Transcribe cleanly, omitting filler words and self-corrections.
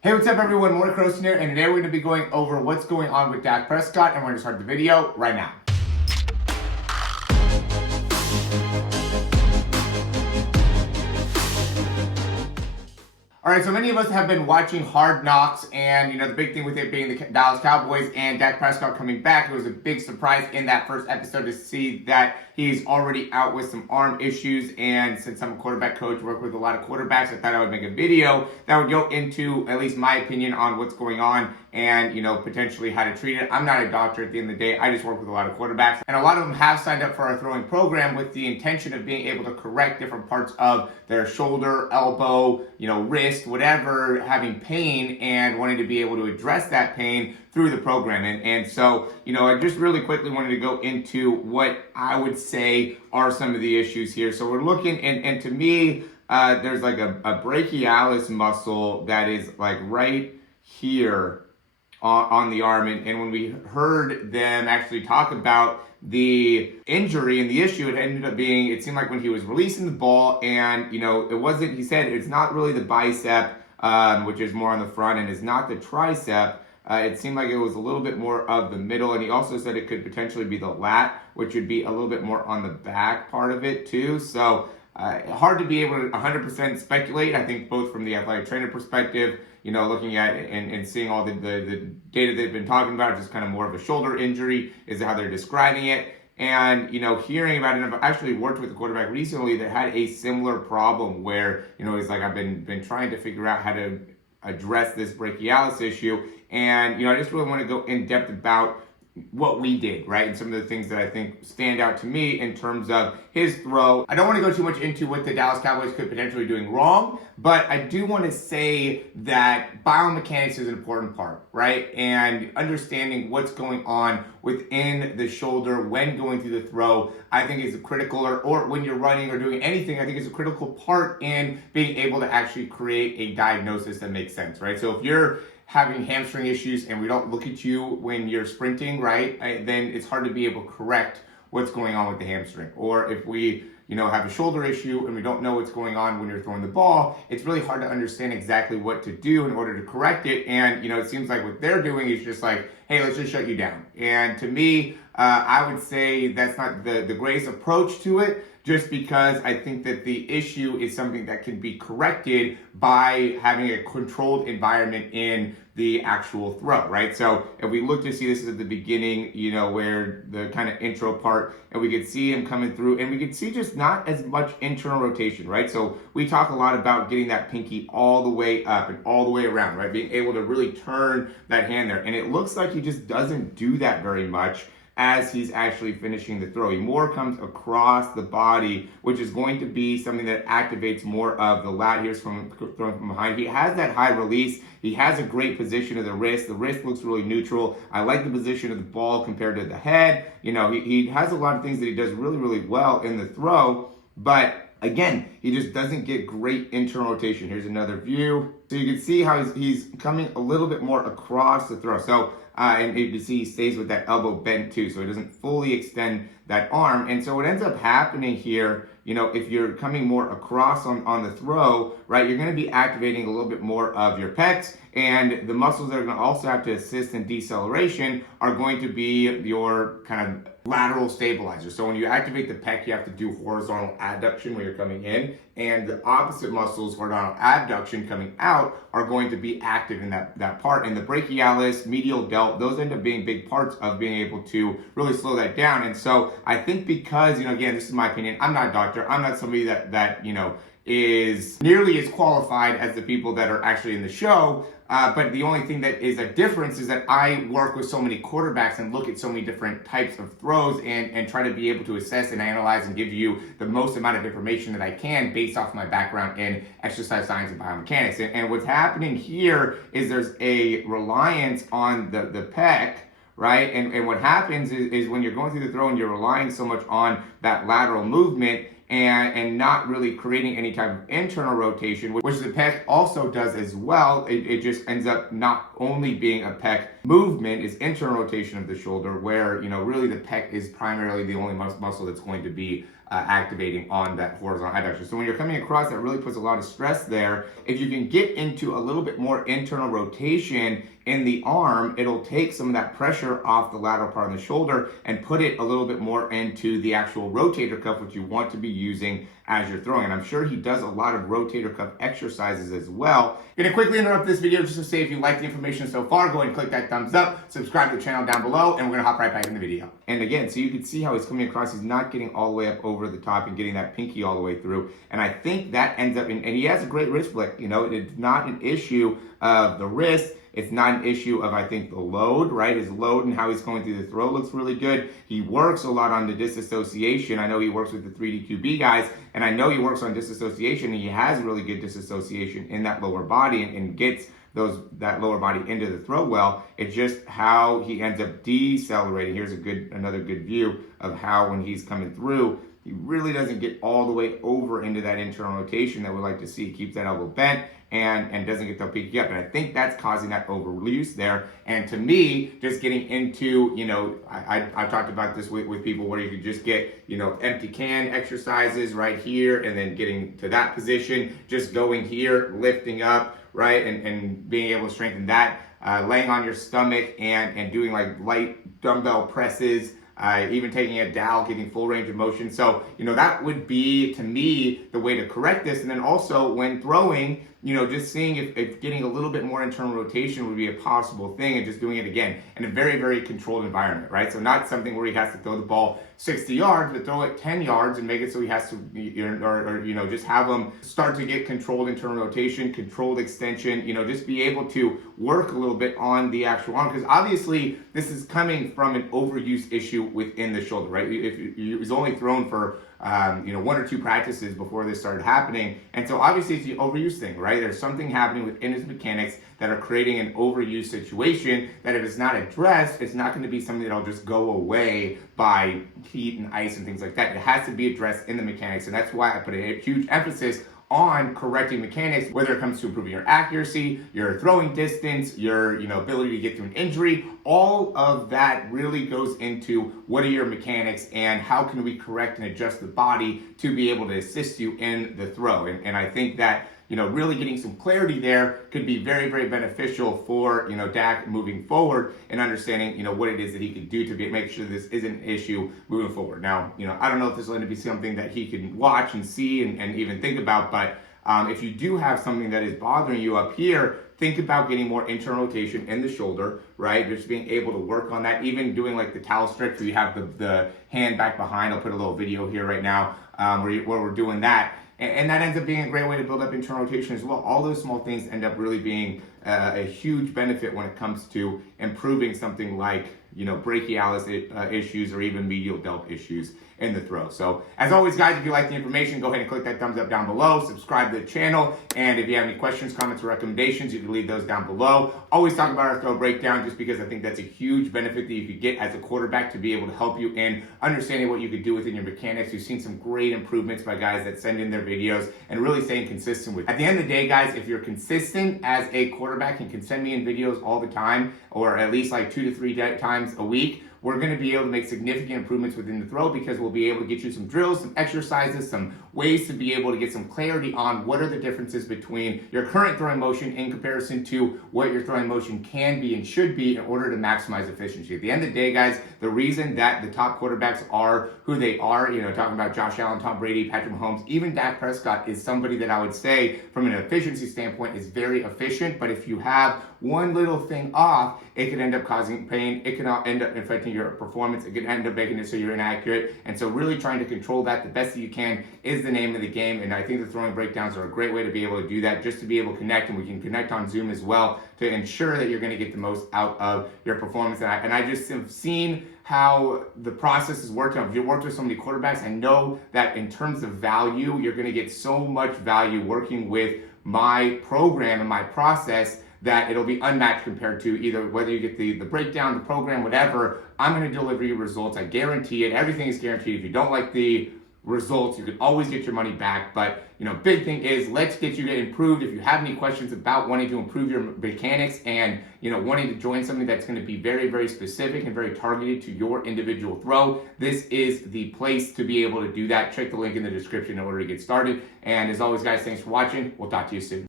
Hey, what's up everyone? Morey Croson here, and today we're going to be going over what's going on with Dak Prescott, and we're going to start the video right now. All right, so many of us have been watching Hard Knocks, and the big thing with it being the Dallas Cowboys and Dak Prescott coming back, it was a big surprise in that first episode to see that he's already out with some arm issues. And since I'm a quarterback coach, work with a lot of quarterbacks, I thought I would make a video that would go into at least my opinion on what's going on and potentially how to treat it. I'm not a doctor at the end of the day. I just work with a lot of quarterbacks, and a lot of them have signed up for our throwing program with the intention of being able to correct different parts of their shoulder, elbow, wrist, whatever, having pain and wanting to be able to address that pain through the program. And so, I just really quickly wanted to go into what I would say are some of the issues here. So we're looking, and to me, there's like a brachialis muscle that is like right here on the arm. And when we heard them actually talk about the injury and the issue, it ended up being, it seemed like when he was releasing the ball, and it wasn't, he said it's not really the bicep, which is more on the front, and it's not the tricep. It seemed like it was a little bit more of the middle, and he also said it could potentially be the lat, which would be a little bit more on the back part of it too. So hard to be able to 100% speculate. I think both from the athletic trainer perspective, looking at it and seeing all the data they've been talking about, just kind of more of a shoulder injury is how they're describing it. And, hearing about it, I've actually worked with a quarterback recently that had a similar problem where, he's like, I've been trying to figure out how to address this brachialis issue. And, I just really want to go in depth about what we did, right? And some of the things that I think stand out to me in terms of his throw. I don't want to go too much into what the Dallas Cowboys could potentially be doing wrong, but I do want to say that biomechanics is an important part, right? And understanding what's going on within the shoulder when going through the throw, I think is critical, or when you're running or doing anything, I think is a critical part in being able to actually create a diagnosis that makes sense, right? So if you're having hamstring issues and we don't look at you when you're sprinting, right, then it's hard to be able to correct what's going on with the hamstring. Or if we, have a shoulder issue and we don't know what's going on when you're throwing the ball, it's really hard to understand exactly what to do in order to correct it. And, it seems like what they're doing is just like, hey, let's just shut you down. And to me, I would say that's not the greatest approach to it, just because I think that the issue is something that can be corrected by having a controlled environment in the actual throw, right? So if we look to see, this is at the beginning, where the kind of intro part, and we could see him coming through, and we could see just not as much internal rotation, right? So we talk a lot about getting that pinky all the way up and all the way around, right? Being able to really turn that hand there. And it looks like he just doesn't do that very much as he's actually finishing the throw. He more comes across the body, which is going to be something that activates more of the lat. Here's from throwing from behind. He has that high release. He has a great position of the wrist. The wrist looks really neutral. I like the position of the ball compared to the head. He has a lot of things that he does really, really well in the throw, but again, he just doesn't get great internal rotation. Here's another view. So you can see how he's coming a little bit more across the throw. So, and you can see he stays with that elbow bent too, so he doesn't fully extend that arm. And so what ends up happening here, if you're coming more across on the throw, right, you're going to be activating a little bit more of your pecs, and the muscles that are going to also have to assist in deceleration are going to be your kind of lateral stabilizer. So when you activate the pec, you have to do horizontal adduction when you're coming in, and the opposite muscles, horizontal abduction coming out, are going to be active in that part. And the brachialis, medial delt, those end up being big parts of being able to really slow that down. And so I think because, again, this is my opinion, I'm not a doctor, I'm not somebody that is nearly as qualified as the people that are actually in the show. But the only thing that is a difference is that I work with so many quarterbacks and look at so many different types of throws and try to be able to assess and analyze and give you the most amount of information that I can based off my background in exercise science and biomechanics. And what's happening here is there's a reliance on the pec, right? And what happens is when you're going through the throw and you're relying so much on that lateral movement, and not really creating any type of internal rotation, which the pec also does as well. It just ends up not only being a pec movement, is internal rotation of the shoulder, where really the pec is primarily the only muscle that's going to be activating on that horizontal adduction. So when you're coming across, that really puts a lot of stress there. If you can get into a little bit more internal rotation in the arm, it'll take some of that pressure off the lateral part of the shoulder and put it a little bit more into the actual rotator cuff, which you want to be using as you're throwing. And I'm sure he does a lot of rotator cuff exercises as well. I'm gonna quickly interrupt this video just to say, if you like the information so far, go ahead and click that thumbs up, subscribe to the channel down below, and we're gonna hop right back in the video. And again, so you can see how he's coming across. He's not getting all the way up over the top and getting that pinky all the way through. And I think that ends up and he has a great wrist flick. You know, it's not an issue of the wrist. It's not an issue of, I think, the load, right? His load and how he's going through the throw looks really good. He works a lot on the disassociation. I know he works with the 3DQB guys, and I know he works on disassociation, and he has really good disassociation in that lower body and gets that lower body into the throw well. It's just how he ends up decelerating. Here's another good view of how when he's coming through, he really doesn't get all the way over into that internal rotation that we like to see. He keeps that elbow bent and doesn't get the peaky up. And I think that's causing that overuse there. And to me, just getting into, you know, I've talked about this with people where you could just get, you know, empty can exercises right here and then getting to that position, just going here, lifting up, right, and being able to strengthen that, laying on your stomach and doing like light dumbbell presses, even taking a dowel, getting full range of motion. So, you know, that would be, to me, the way to correct this. And then also when throwing, you know, just seeing if getting a little bit more internal rotation would be a possible thing, and just doing it again in a very, very controlled environment, right? So not something where he has to throw the ball 60 yards, but throw it 10 yards and make it so he has to, or you know, just have him start to get controlled internal rotation, controlled extension, you know, just be able to work a little bit on the actual arm. Because obviously this is coming from an overuse issue within the shoulder, right? If he was only thrown for you know, 1 or 2 practices before this started happening. And so obviously it's the overuse thing, right? There's something happening within his mechanics that are creating an overuse situation that if it's not addressed, it's not going to be something that'll just go away by heat and ice and things like that. It has to be addressed in the mechanics. And that's why I put a huge emphasis on correcting mechanics, whether it comes to improving your accuracy, your throwing distance, your, you know, ability to get through an injury. All of that really goes into what are your mechanics and how can we correct and adjust the body to be able to assist you in the throw. And I think that, you know, really getting some clarity there could be very, very beneficial for, you know, Dak moving forward and understanding, you know, what it is that he could do to make sure this isn't an issue moving forward. Now, you know, I don't know if this is going to be something that he can watch and see and even think about, but if you do have something that is bothering you up here, think about getting more internal rotation in the shoulder, right? Just being able to work on that, even doing like the towel stretch where you have the hand back behind. I'll put a little video here right now where we're doing that. And that ends up being a great way to build up internal rotation as well. All those small things end up really being a huge benefit when it comes to improving something like, you know, brachialis issues or even medial delt issues in the throw. So as always, guys, if you like the information, go ahead and click that thumbs up down below, subscribe to the channel, and if you have any questions, comments, or recommendations, you can leave those down below. Always talk about our throw breakdown just because I think that's a huge benefit that you could get as a quarterback to be able to help you in understanding what you could do within your mechanics. We've seen some great improvements by guys that send in their videos and really staying consistent with it. At the end of the day, guys, if you're consistent as a quarterback and can send me in videos all the time, or at least like 2 to 3 times a week, we're going to be able to make significant improvements within the throw because we'll be able to get you some drills, some exercises, some ways to be able to get some clarity on what are the differences between your current throwing motion in comparison to what your throwing motion can be and should be in order to maximize efficiency. At the end of the day, guys, the reason that the top quarterbacks are who they are, you know, talking about Josh Allen, Tom Brady, Patrick Mahomes, even Dak Prescott is somebody that I would say from an efficiency standpoint is very efficient, but if you have one little thing off, it can end up causing pain. It can end up affecting your performance. It can end up making it so you're inaccurate. And so really trying to control that the best that you can is the name of the game. And I think the throwing breakdowns are a great way to be able to do that, just to be able to connect. And we can connect on Zoom as well to ensure that you're going to get the most out of your performance. And I just have seen how the process has worked out. If you worked with so many quarterbacks, I know that in terms of value, you're going to get so much value working with my program and my process that it'll be unmatched compared to either whether you get the breakdown, the program, whatever. I'm going to deliver you results. I guarantee it. Everything is guaranteed. If you don't like the results, you can always get your money back. But big thing is, let's get you improved. If you have any questions about wanting to improve your mechanics and wanting to join something that's going to be very, very specific and very targeted to your individual throw, this is the place to be able to do that. Check the link in the description in order to get started. And as always, guys, thanks for watching. We'll talk to you soon.